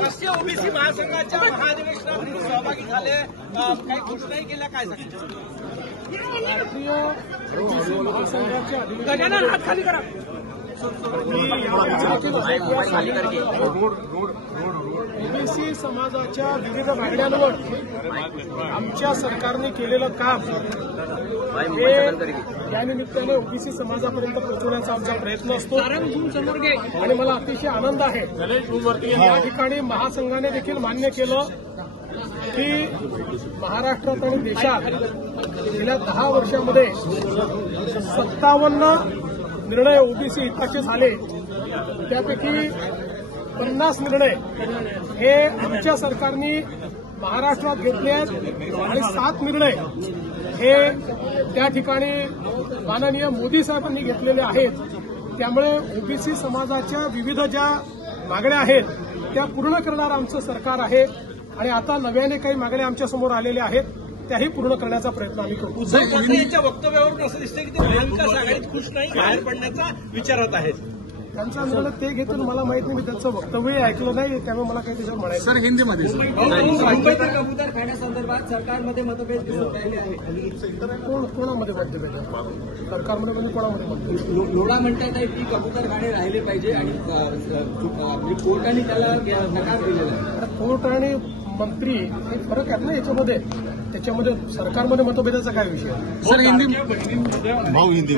राष्ट्रीय ओबीसी महासंघाच्या महाधिवेशनात सहभागी झाले, काही घोषणाही केल्या, काय सांगितलं? राष्ट्रीय ओबीसी महासंघाच्या अधिवेशनात हात खाली करा. ओबीसी समाजाच्या विविध मागण्यांवर आमच्या सरकारने केलेलं काम हे या निमित्ताने ओबीसी समाजापर्यंत पोहोचवण्याचा आमचा प्रयत्न असतो आणि मला अतिशय आनंद आहे. या ठिकाणी महासंघाने देखील मान्य केलं की महाराष्ट्रात आणि देशात गेल्या 10 वर्षामध्ये 57 निर्णय ओबीसी हिताचे झाले. त्यापैकी 50 निर्णय हे आमच्या सरकारने महाराष्ट्रात घेतले आहेत आणि 7 निर्णय हे त्या ठिकाणी माननीय मोदी साहेबांनी घेतलेले आहेत. त्यामुळे ओबीसी समाजाच्या विविध ज्या मागण्या आहेत त्या पूर्ण करणारं आमचं सरकार आहे आणि आता नव्याने काही मागण्या आमच्यासमोर आलेल्या आहेत त्याही पूर्ण करण्याचा प्रयत्न आम्ही करू. उद्धव ठाकरे यांच्या वक्तव्यावरून असं दिसतं की ते महाविकास आघाडीत खुश नाही, बाहेर पडण्याचा विचारात आहेत. त्यांचा निर्णय ते घेतील मला माहित नाही. मी त्यांचं वक्तव्य ऐकलं नाही त्यामुळे मला काही त्याच्यावर म्हणायचं. सर हिंदीमध्ये मुंबईतील कबूतर खाण्यासंदर्भात सरकारमध्ये मतभेद दिसून राहिले आहेत. कोणामध्ये मतभेद आहे? सरकारमध्ये म्हणजे कोणामध्ये मतभेद? लोढा म्हणतात आहे की कबूतर खाणे राहिले पाहिजे आणि कोर्टाने त्याला नकार दिलेला आहे. कोर्ट आणि मंत्री हे फरक आहेत ना याच्यामध्ये. त्याच्यामध्ये सरकारमध्ये मतभेदाचा काय विषय? सर हिंदी भाऊ हिंदी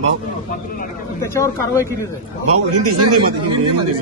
भाऊ त्याच्यावर कारवाई केली जाईल. भाऊ हिंदीमध्ये